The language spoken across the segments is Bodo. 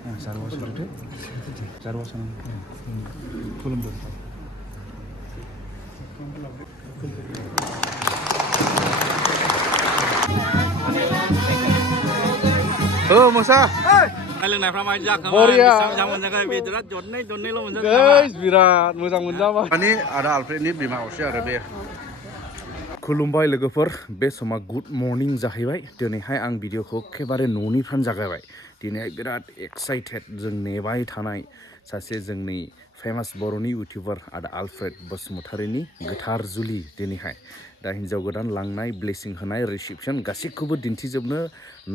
जारवा सोदो जारवा सान खुलुमदो मोसा लोंनायफ्रा माबायदि जाखो बेसेबां मोजां मोनजाखो बेदरा दरनैल' मोनजादों बिराद मोजां मोनजाबाय माने आदा आलफ्रेडनि बिमा असे आरो बे खुलुमबाय लोगोफोर बे समा गुड मर्निं जाहैबाय दिनैहाय आं भिडिअखौ एखेबारे न'निफ्रायनो जागायबाय दिनैहाय बिराद एक्साइटेड जों नेबाय थानाय सासे जोंनि फेमास बर'नि इउटिउबार आदा आलफ्रेड बसुमतारीनि गोथार जुलि दिनैहाय दा हिन्जाव गोदान लांनाय ब्लेसिं होनाय रिसिपसन गासैखौबो दिन्थिजोबनो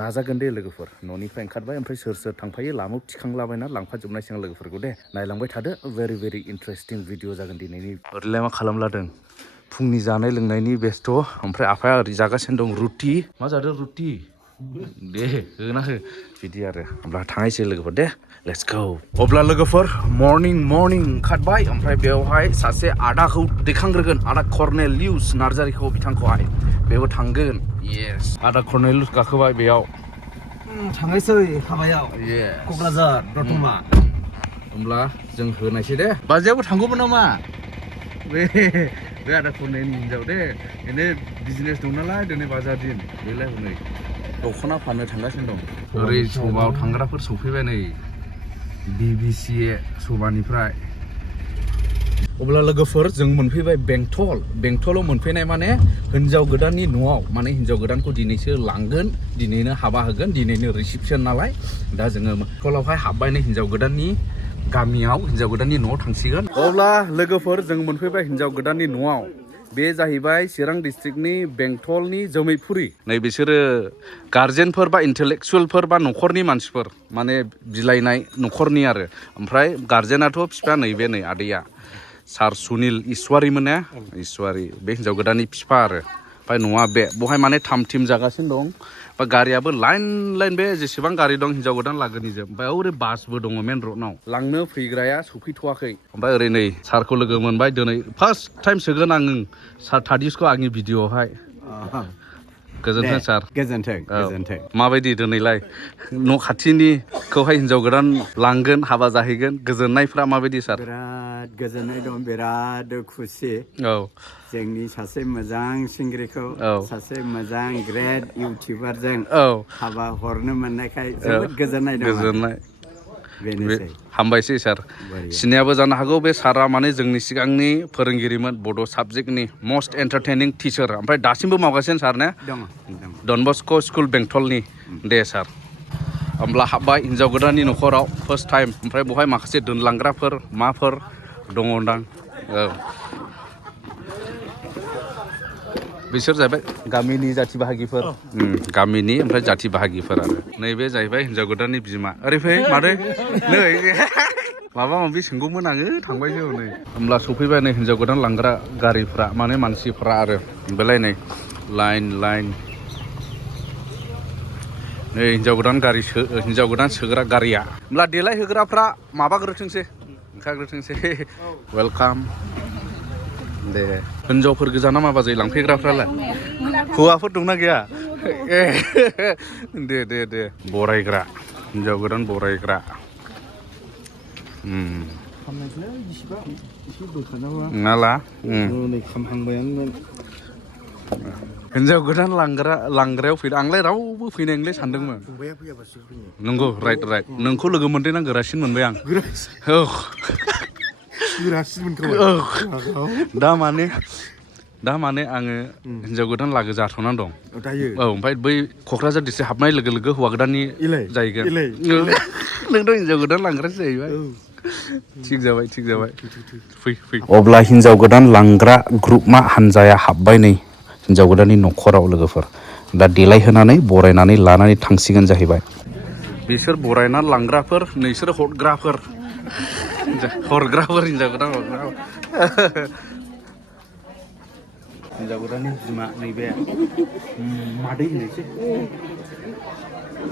नाजागोन दे लोगोफोर न'निफ्राय ओंखारबाय ओमफ्राय सोर सोर थांफायो लामुक थिखांलाबायना लांफाजोबनायसै आं लोगोफोरखौ दे नायलांबाय थादो भेरि इन्टारेस्टिं भिडिअ जागोन दिनैनि ओरैलाय मा खालामलादों फुंनि जानाय लोंनायनि बेस्थ' ओमफ्राय आफाया ओरै जागासिनो दं रुटि मा जादों रुटि दे होना हो बिदि आरो अब्ला थांनायसै लोगोफोर दे लेट्स गो अब्ला लोगोफोर मर्निं ओंखारबाय ओमफ्राय बेवहाय सासे आदाखौ दैखांग्रोगोन आदा कर्नेलियुस नार्जारिखौ बिथांखौहाय बेबो थांगोन येस आदा कर्नेलियुस गाखोबाय बेयाव थांनायसै हाबायाव क'क्राझार दतमा होमब्ला जों होनायसै दे बाजैयाबो थांगौमोन नामा बे आदा कर्नेलिनि हिन्जाव दे बेनो बिजनेस दं नालाय दिनै बाजार दिन बेलाय हनै दख'ना फाननो थांगासिनो दं ओरै सबाव थांग्राफोर सफैबाय नै BBC सबानिफ्राय अब्ला लोगोफोर जों मोनफैबाय बेंटलाव मोनफैनाय माने हिन्जाव गोदाननि न'आव माने हिन्जाव गोदानखौ दिनैसो लांगोन दिनैनो हाबा होगोन दिनैनो रिसिपसन नालाय दा जोङो बेंटलावहाय हाबबाय नै हिन्जाव गोदाननि गामियाव हिन्जाव गोदाननि न'आव थांसिगोन अब्ला लोगोफोर जों मोनफैबाय हिन्जाव गोदाननि न'आव बे जाहैबाय चिरां डिस्ट्रिक्टनि बेंटलनि जोमैफुरि नै बिसोरो गार्जेनफोर बा इन्टेलेक्सुवेलफोर बा न'खरनि मानसिफोर माने बिलाइनाय न'खरनि आरो ओमफ्राय गार्जेनाथ' बिफाया नैबे नै आदैया सार सुनिल इसवारिमोन ना इसवारि बे हिन्जाव गोदाननि बिफा आरो ओमफ्राय न'आ बे बहाय माने थाम थिम जागासिनो दं बा गारियाबो लाइन बे जेसेबां गारि दं हिन्जाव गोदान लागोनिजों ओमफ्राय ओरै बासबो दङ मेन रडनाव लांनो फैग्राया सफैथ'वाखै ओमफ्राय ओरै नै सारखौ लोगो मोनबाय दिनै फार्स्ट टाइम सोगोन आं सार थादिसखौ आंनि भिडिअआवहाय गोजोन्थों सार गोजोन्थों माबायदि दिनैलाय न' खाथिनिखौहाय हिन्जाव गोदान लांगोन हाबा जाहैगोन गोजोननायफ्रा माबायदि सार बिराद गोजोननाय दं बिराद खुसि जोंनि सासे मोजां सिंग्रिखौ सासे मोजां ग्रेट इउटिउबारजों हाबा हरनो मोननायखाय जोबोद गोजोननाय दं बेनोसै हामबायसै सार सिनायाबो जानो हागौ बे सारा माने जोंनि सिगांनि फोरोंगिरिमोन बड' साबजेक्टनि मस्ट एन्टारटेनिं टिचार ओमफ्राय दासिमबो मावगासिनो सार ने डन बस्क' स्कुल बेंटलनि दे सार होमब्ला हाबबाय हिन्जाव गोदाननि न'खराव फार्स्ट टाइम ओमफ्राय बहाय माखासे दोनलांग्राफोर माफोर दङदां बिसोर जाहैबाय गामिनि जाथि बाहागिफोर गामिनि ओमफ्राय जाथि बाहागिफोर आरो नैबे जाहैबाय हिन्जाव गोदाननि बिमा ओरै फै मादै नै माबा माबि सोंगौमोन आङो थांबायसो नै होमब्ला सफैबाय नै हिन्जाव गोदान लांग्रा गारिफ्रा माने मानसिफ्रा आरो बेलाय नै लाइन नै हिन्जाव गोदान सोग्रा गारिया होमब्ला देलाय होग्राफ्रा माबाग्रोथोंसै ओंखारग्रोथोंसै वेलकाम दे हिन्जावफोर गोजा ना मा बाजै लांफैग्राफ्रालाय हौवाफोर दंना गैया दे बरायग्रा हिन्जाव गोदान बरायग्रा नाला हिन्जाव गोदान लांग्रायाव फैदों आंलाय रावबो फैनाय नंलाय सानदोंमोन नंगौ राइट नोंखौ लोगो मोनदेना गोरासिन मोनबाय आं दा माने आङो हिन्जाव गोदान लागो जाथ'नानै दं ओमफ्राय बै क'क्राझार डिस्ट्रिक्ट हाबनाय लोगो लोगो हौवा गोदाननि जाहैगोन नोंथ' हिन्जाव गोदान लांग्रासो जाहैबाय थिग जाबाय फै अब्ला हिन्जाव गोदान लांग्रा ग्रुपमा हानजाया हाबबाय नै हिन्जाव गोदाननि न'खराव लोगोफोर दा देलायहोनानै बरायनानै लानानै थांसिगोन जाहैबाय बिसोर बरायनानै लांग्राफोर नोंसोर हरग्राफोर हिन्जाव गोदान हिन्जाव गोदाननि बिमा नैबे मादै होननायसै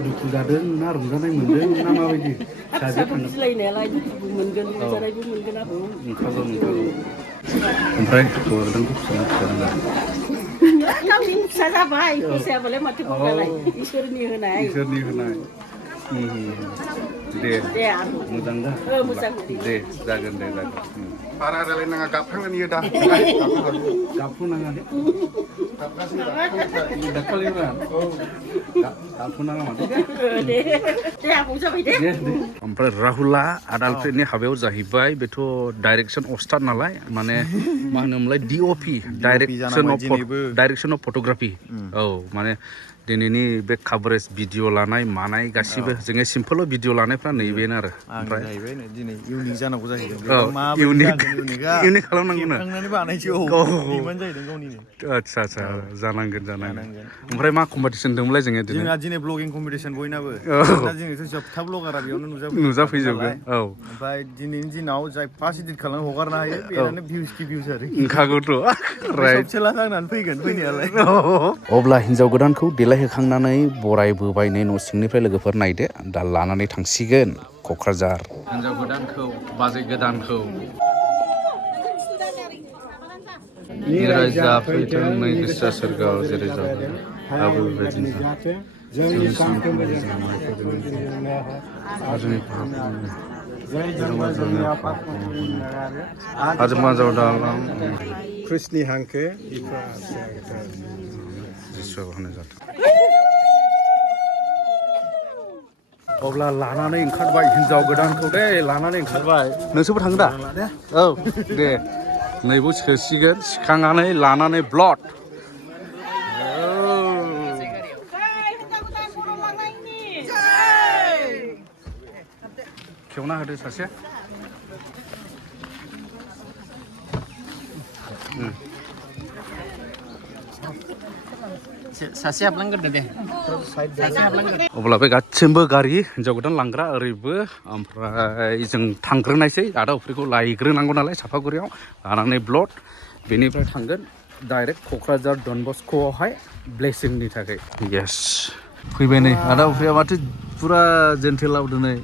दुखु जादों ना रंजानाय मोनदों ना माबायदि बिलाइनायालाय दुखुबो मोनगोन रंजानायबो मोनगोन आरो नंखागौ ओमफ्राय हौवा गोदानखौ गावनि फिसा जाबाय फैसायाबालाय माथो बुंनालाय इसोरनि होनाय दे दे आबौ मोजां दा मोजां दे जागोन दे जागोन बारा रायलायनाङा गाबखांनानै हो दा गाबफुनाङा दे दाखालिबा गाबफुनाङा माथो दे आबौ जाबाय दे ओमफ्राय राहुला आदालप्रेटनि हाबायाव जाहैबाय बेथ' डाइरेक्सन अस्टाद नालाय माने मा होनोमोनलाय DOP डाइरेक्सन अफ फट'ग्राफि औ माने दिनैनि बे काभारेज भिडिअ लानाय मानाय गासिबो जोङो सिम्पोल भिडिअ लानायफ्रा नैबेनो आरो ओमफ्राय जाहैबाय दिनै इउनिक जानांगौ जाहैदों इउनिक खालामनांगोन खालामनानै बानायसै दिमान्ड जाहैदों गावनिनो आदसा जानांगोन ओमफ्राय मा कम्पिटिसन दंमोनलाय जोंहा दिनै ब्लगिं कम्पिटिसन बयनाबो जोंथ' जोबथा ब्लगारा बेयावनो नुजाफैजोबगोन औ ओमफ्राय दिनैनि दिनाव जाय फार्स्ट इदिट खालामनानै हगारनो हायो बेनानो भिउस आरो ओंखागौथ' सबसे लास्ट आंनानो फैगोन फैनायालाय अब्ला हिन्जाव गोदानखौ देलायहोखांनानै बरायबोबाय नै न' सिंनिफ्राय लोगोफोर नायदो दा लानानै थांसिगोन क'क्राझार हिन्जाव गोदानखौ बाजै गोदानखौ रायजा फैथों नै गोसोआ सोरगोआव जेरै जाबाय आबो बेबायदिनो कृष्णनि हांखो अब्ला लानानै ओंखारबाय हिन्जाव गोदानखौ दे लानानै ओंखारबाय नोंसोरबो थाङो दा औ दे नैबो सोसिगोन सिखांनानै लानानै ब्लड खेवना होदो सासे सासे हाबलांग्रोदो दे अब्ला बे गासिबो गारि हिन्जाव गोदान लांग्रा ओरैबो ओमफ्राय जों थांग्रोनायसै आदा उफ्रिखौ लायग्रोनांगौ नालाय सापागुरियाव लानानै ब्लड बेनिफ्राय थांगोन डाइरेक्ट क'क्राझार डन बस्क'आवहाय ब्लेसिंनि थाखाय येस फैबाय नै आदा उफ्रिया माथो फुरा जेन्टेलाव दिनै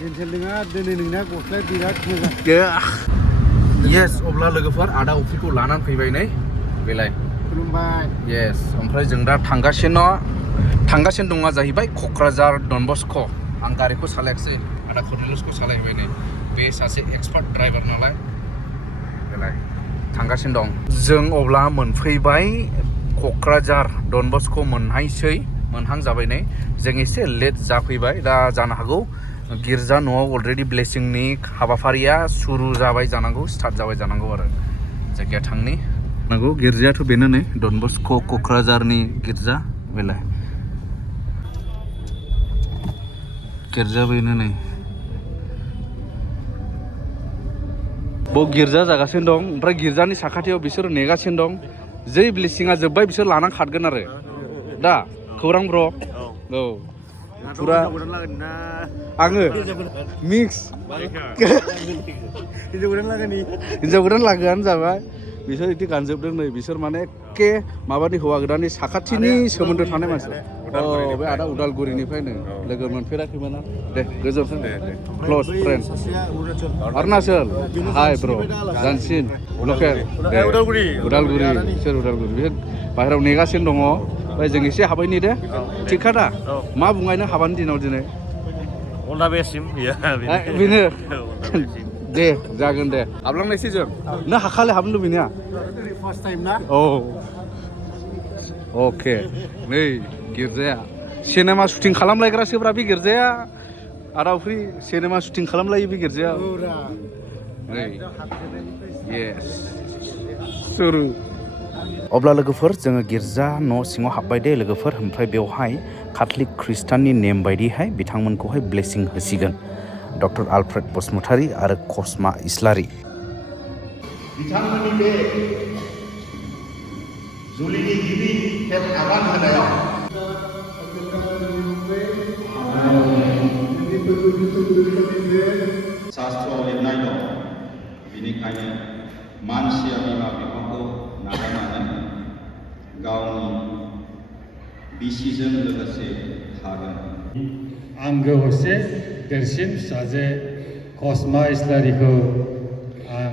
जेन्टेल नङा दिनै नोंना गस्लाया बिराद मोजां येस अब्ला लोगोफोर आदा उफ्रिखौ लानानै फैबाय नै बेलाय खुलुमबाय येस ओमफ्राय जों दा थांगासिनो दङ जाहैबाय क'क्राझार डन बस्क' आं गारिखौ सालायाखिसै आदा कर्नेलियासखौ सालायबाय नै बे सासे एक्सपार्ट ड्राइभार नालाय बेलाय थांगासिनो दं जों अब्ला मोनफैबाय क'क्राझार डन बस्क' मोनहां जाबाय नै जों एसे लेट जाफैबाय दा जानो हागौ गिर्जा न'आव अलरेडि ब्लेसिंनि हाबाफारिया सुरु जाबाय जानांगौ स्टार्ट जाबाय जानांगौ आरो जायगाया थांनि नांगौ गिर्जायाथ' बेनो नै डन बस्क' क'क्राझारनि गिर्जा बेलाय गिर्जा बेनो नै बाव गिर्जा जागासिनो दं ओमफ्राय गिर्जानि साखाथियाव बिसोर नेगासिनो दं जै ब्लेसिंआ जोब्बाय बिसोर लानानै खारगोन आरो दा खौरां ब्र' औ फुरा आङो मिक्स हिन्जाव गोदान लागोआनो जाबाय बिसोर इदि गानजोबदों नै बिसोर माने एखे माबानि हौवा गोदाननि साखाथिनि सोमोन्दो थानाय मानसि बे आदा उदालगुरिनिफ्रायनो लोगो मोनफेराखैमोन आं दे गोजोन्थों क्ल'ज फ्रेन्ड अरुणाचल हाय ब्र' जानसिन लकेल उदालगुरि सोर उदालगुरि बे बाहेरायाव नेगासिनो दङ ओमफ्राय जों एसे हाबायनि दे थिगखा दा मा बुंनायनो हाबानि दिनाव दिनै बेनो दे जागोन दे हाबलांनायसै जों नों हाखाले हाबनो लुबैनाया फार्स्ट टाइम ना औ अके नै गिर्जाया सिनेमा शुटिं खालामलायग्रासो ब्रा बे गिर्जाया आदा उफ्रि सिनेमा शुटिं खालामलायो बे गिर्जाया नै येस सुरु अब्ला लोगोफोर जोङो गिर्जा न' सिङाव हाबबाय दे लोगोफोर ओमफ्राय बेवहाय काथलिक ख्रिस्टाननि नेम बायदिहाय बिथांमोनखौहाय ब्लेसिं होसिगोन डक्टर आलफ्रेड बसुमतारी आरो कस्मा इस्लारि बिथांमोननि बे जुलिनि गिबि खेब आगान होनायाव शास्त्रआव लिरनाय दं बेनिखायनो मानसिया बिमा बिफाखौ नागारनानै गावनि बिसिजों लोगोसे थागोन आंगो हरसे देरसिन फिसाजो कस्मा इस्लारिखौ आं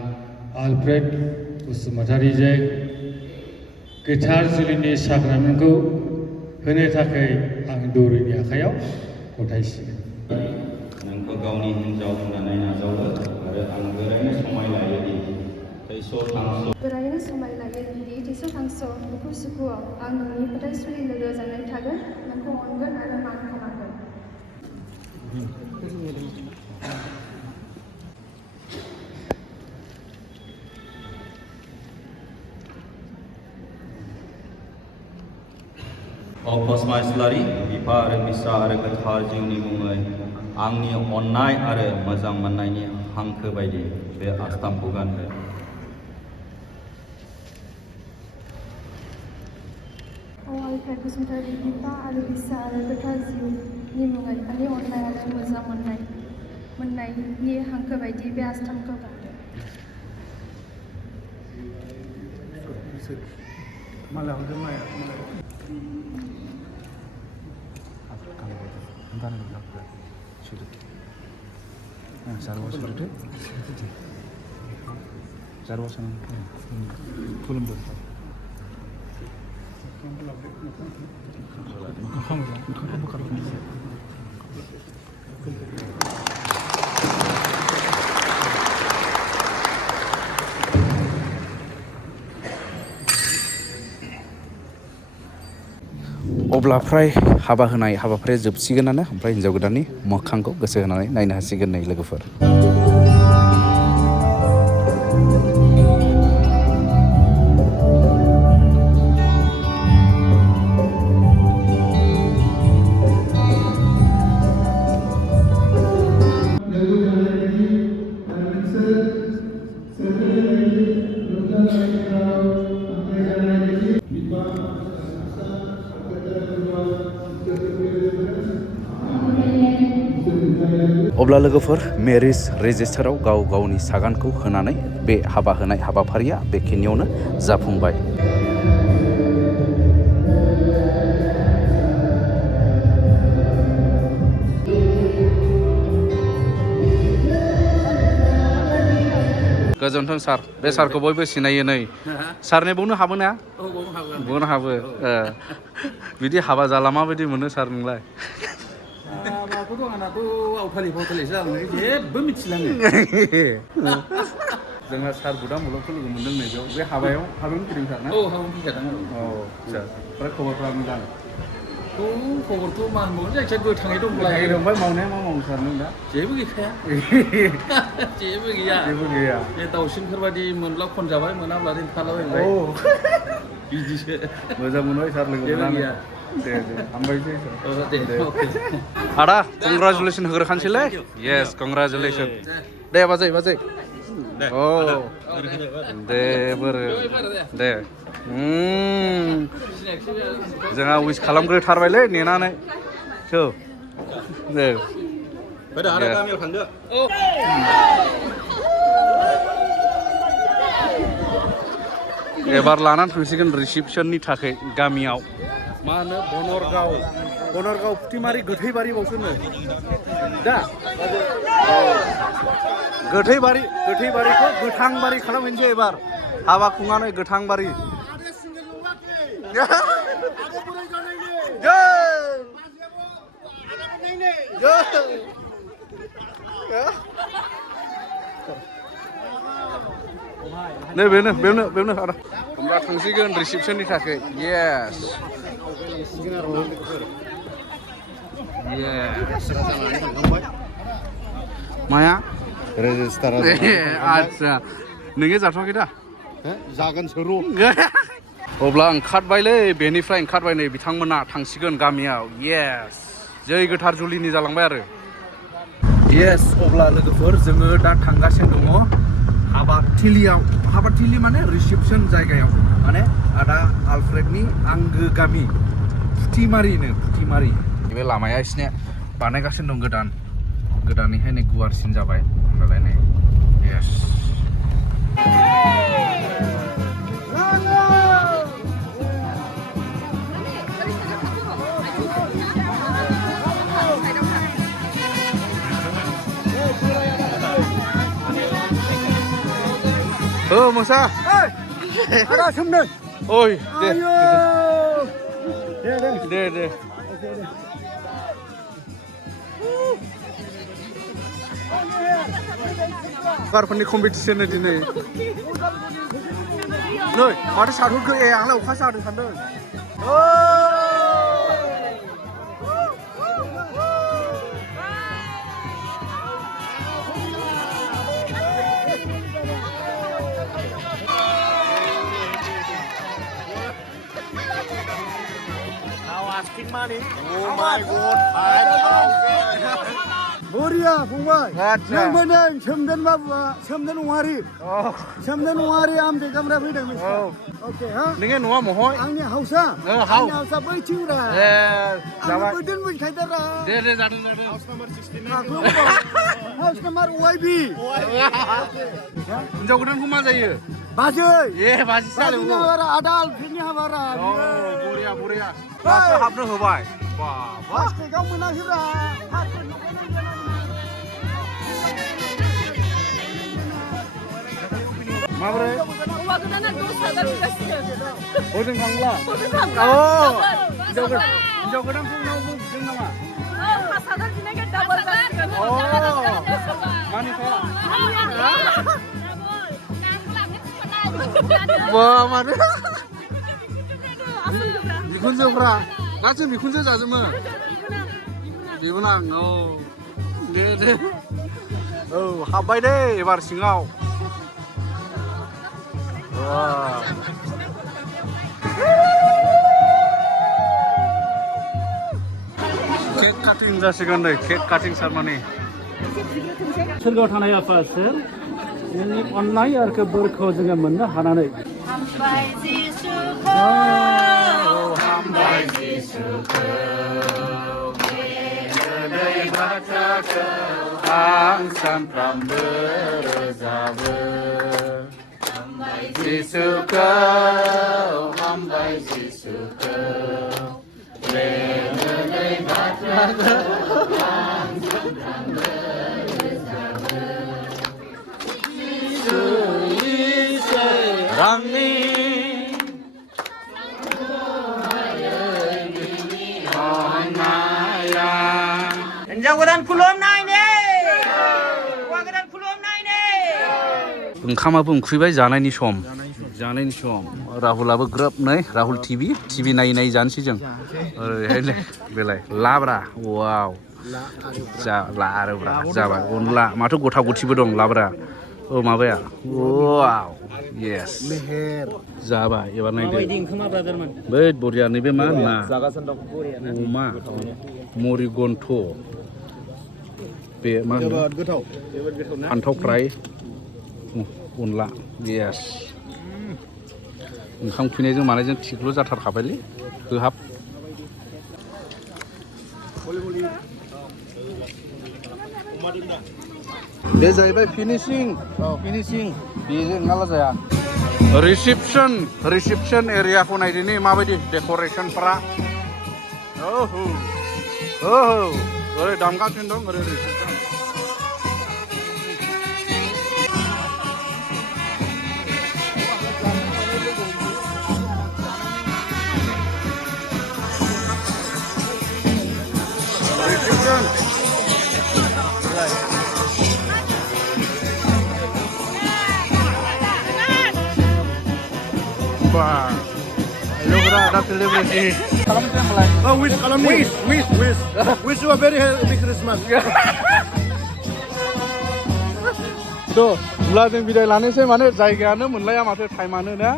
आलफ्रेड बसुमतारीजों गोथार जुलिनि साक्रामेन्टखौ होनो थाखाय आं दौरिनि आखायाव गथायसिगोन नोंखौ गावनि हिन्जाव होननानै नाजावो आरो आं ओरैनो समाय लायोदि थैस' थांस' बोरायनो समाय लायोदि थैस' थांस' दुखु सुखुआव आं नोंनि फोथायसुलि लोगो जानानै थागोन नोंखौ अनगोन आरो मान खालामगोन। कस्मा इस्लारि बिफा आरो बिसा आरो गोथार जिउनि मुङै आंनि अननाय आरो मोजां मोननायनि हांखो बायदि बे आस्थामखौ गानहो। आलफ्रेड बसुमतारी बिफा आरो बिसा आरो गोथार जिउनि मुङै आंनि अननाय आरो मोजां मोननायनि हांखो बायदि बे आस्थामखौ गानहो। अब्ला फ्राय हाबा होनाय हाबाफारिया जोबसिगोनानो ओमफ्राय हिन्जाव गोदाननि मोखांखौ गोसो होनानै नायनो हासिगोन नै लोगोफोर। अब्ला लोगोफोर मेरिज रेजिस्टाराव गाव गावनि सागानखौ होनानै बे हाबा होनाय हाबाफारिया बेखिनियावनो जाफुंबाय। गोजोन्थों सार, बे सारखौ बयबो सिनायो नै। सारनि बावनो हाबो ना? बावनो हाबो। बिदि हाबा जाला माबायदि मोनो सार नोंलाय? माखौथ' आंनाथ' आवथालि फावथालिसो जालांनाय जेबो मिथिलाङो। जोंहा सार गुदाम मुलुगखौ लोगो मोनदों नै बेयाव बे हाबायावनो फैदों सार ना? औ हाबायाव फैखादों। औ आदसा ओमफ्राय खबरफ्रा मोजां? खबरथ' मा होनबावनो जायखिया गोथाङै दंब्ला ओमफ्राय मावनाया मा मावो सार नों दा? जेबो गैखाया। जेबो गैया। जेबो गैया। बे दाउसिनफोर बायदि मोनब्ला खनजाबाय मोनाब्ला ओरैनो थालाबायबाय। बिदिसो। मोजां मोनबाय सार लोगो मोननानै। दे हामबायसै सार। दे अके। आदा कंग्राचुलेसन होग्रोखानोसैलै। येस कंग्राचुलेसन। दे बाजै बाजै। औ दे बोरो दे। जोंहा उइस खालामग्रोथारबायलै नेनानै। दे। फैदो आदा गामियाव थांदो। एबार लानानै थांसिगोन रिसिपसननि थाखाय गामियाव। मा होनो बनरगाव फुथिमारि गोथैबारिबावसो नो दा गोथैबारिखौ गोथां बारि खालामहैनोसै एबार हाबा खुंनानै गोथां बारि। नै बेनो आदा होमब्ला थांसिगोन रिसिपसननि थाखाय। येस माया रेजिस्टारा आदसा नोङो जाथ'वाखै दा? जागोनसो र'। अब्ला ओंखारबायलै बेनिफ्राय ओंखारबाय नै बिथांमोना थांसिगोन गामियाव। येस जै गोथार जुलिनि जालांबाय आरो। येस अब्ला लोगोफोर जोङो दा थांगासिनो दङ हाबाथिलि माने रिसिपसन जायगायाव, माने आदा आलफ्रेडनि आंगो गामि फुथिमारि बे लामाया एसे बानायगासिनो दं गोदानैहाय नै गुवारसिन जाबाय होनबालाय नै। येस मोसा आदा सोमदों। ओइ दे गारफोरनि कम्पिटिसन दिनै नै माथो सारहरखो ए आंलाय अखासो हादों सानदों बरिया फंबाय जोंबो नै सोमदोन बाबुआ सोमदोन औवारि सोमदोन औवारि आमटे कामरा फैदों अके हा नोंनि न'आ महय आंनि हाउसा आंनि हाउसा बैथिंरा ए आंबो बोदोन बैखायदारा दे जादों हाउस नाम्बार वाइबि हिनजाव गोदानखौ मा जायो बाजै ए बाजिसो जादों बाजिनि हाबारा आदा आलफ्रिदनि हाबारा बरिया बरिया दासो हाबनो होबाय फार्स्ट टेकआव मोनाखैब्रा माबोरै हौवा गोदाना 10,000 होगासिनो हजों थांब्ला हजों थांब्ला हिनजाव गोदानखौ उनाव बुंदों नामा 5,000 बिनायखाय डाबल जासिगोन मानिखा मानो बिखुनजोफ्रा गासै बिखुनजो जाजोबो बिबोनां दे हाबबाय दे एबार सिङाव केक काटिं जासिगोन नै केक काटिं सारमानि सोरगोआव थानाय आफा सोर नोंनि अननाय आरो बोरखौ जोङो मोननो हानानै हामबाय जिसुखौ हामबाय जिसुखौ बे बाथ्राखौ आं सानफ्रामबो रोजाबो जिसुखौ हामबाय जिसुखौ बे बाथ्राखौ आं सानफ्रामबो रोजाबो रांनि हिनजाव गोदान खुलुमनायनि हौवा गोदान खुलुमनायनि ओंखामाबो उखैबाय जानायनि सम राहुलाबो ग्रोब नै राहुल टिभि नायै जानोसै जों ओरैहाय बेलाय लाब्रा वाव लाब्रा जाबाय अनला माथो गथा गथिबो दं लाब्रा माबाया वाव येस जाबाय एबार नायदो बै बरिया नैबे मा ना अमा मरिगन्थ बे मा गोथाव फान्थाव फ्राय अनला येस ओंखाम खुयनायजों मानायजों थिगल' जाथारखाबायलै होहाब बे जाहैबाय फिनिशिं बेजों नङाला जाया रिसेपसन एरियाखौ नायदिनि माबायदि डेक'रेसनफ्रा ओरै दामगासिनो दं ओरै reception ada selebriti. Wish you a very happy Christmas. Tuh, अब्ला जों बिदाय लानोसै माने जायगायानो मोनलाया माथो टाइमानो ना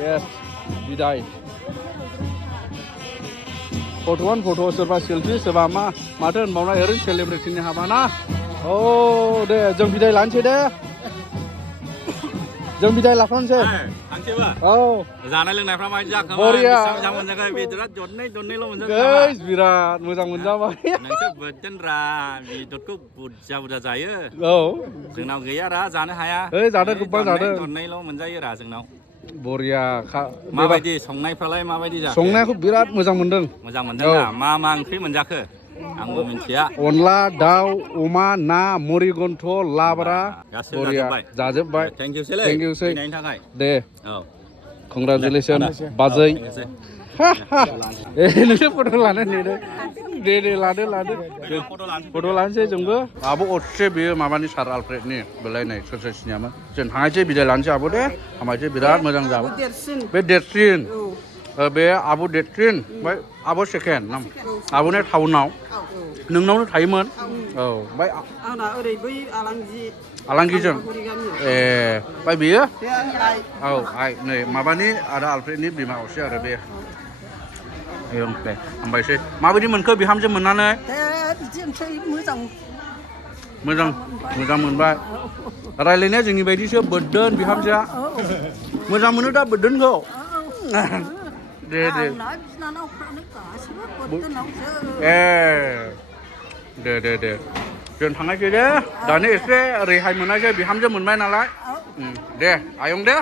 यस बिदाय फट' सोरबा सेल्फि सोरबा माथो होनबावनाय ओरैनो सेलेब्रिटिनि हाबा ना दे जों बिदाय लानोसै दे जों बिदाय लाखानोसै जानाय लोंनायफ्रा माबायदि जाखो बरिया मोजां मोनजाखो बेदरा दरनैल' मोनजाखो बिराद मोजां मोनजाबाय नोंसोर बोदोनरा बेदरखौ बुरजा जायो जोंनाव गैया रा जानो हाया जादों गोबां जादों दरनैल' मोनजायो रा जोंनाव बरिया माबायदि संनायफ्रालाय माबायदि जाखो संनायखौ बिराद मोजां मोनदों दा मा ओंख्रि मोनजाखो आंबो मिन्थिया अनला दाउ अमा ना मरिगन्थ लाब्रा बरिया जाजोब्बाय थेंक इउ फैनायनि थाखाय दे कंग्रेचुलेसन बाजै नोंसोर फट' लानो नेदो दे लादो फट' लानोसै जोंबो आब' असे बेयो माबानि सार आलफ्रेडनि बेलायनाय सोर सोर सिनियामोन जों थांनायसै बिदाय लानोसै आब' दे हामबायसै बिराद मोजां जाबाय बे देरसिन बे आब' देरसिन ओमफ्राय आब' सेकेन्ड नाम आब'ने टाउनाव नोंनावनो थायोमोन औ ओमफ्राय आंना ओरै बै आलांगिजों ए ओमफ्राय बेयो औ आइ नै माबानि आरो आलफ्रेडनि बिमा असे आरो बे दे हामबायसै माबायदि मोनखो बिहामजो मोननानै बिदिनोसै मोजां मोनबाय रायलायनाया जोंनि बायदिसो बोरदोन बिहामजोआ मोजां मोनो दा बोरदोनखौ दे बिनानावफ्रानो गासिबो बोरदोनावसो दे जों थांनायसै दे दानो एसे रेहाय मोनाखै बिहामजो मोनबाय नालाय दे आयं दे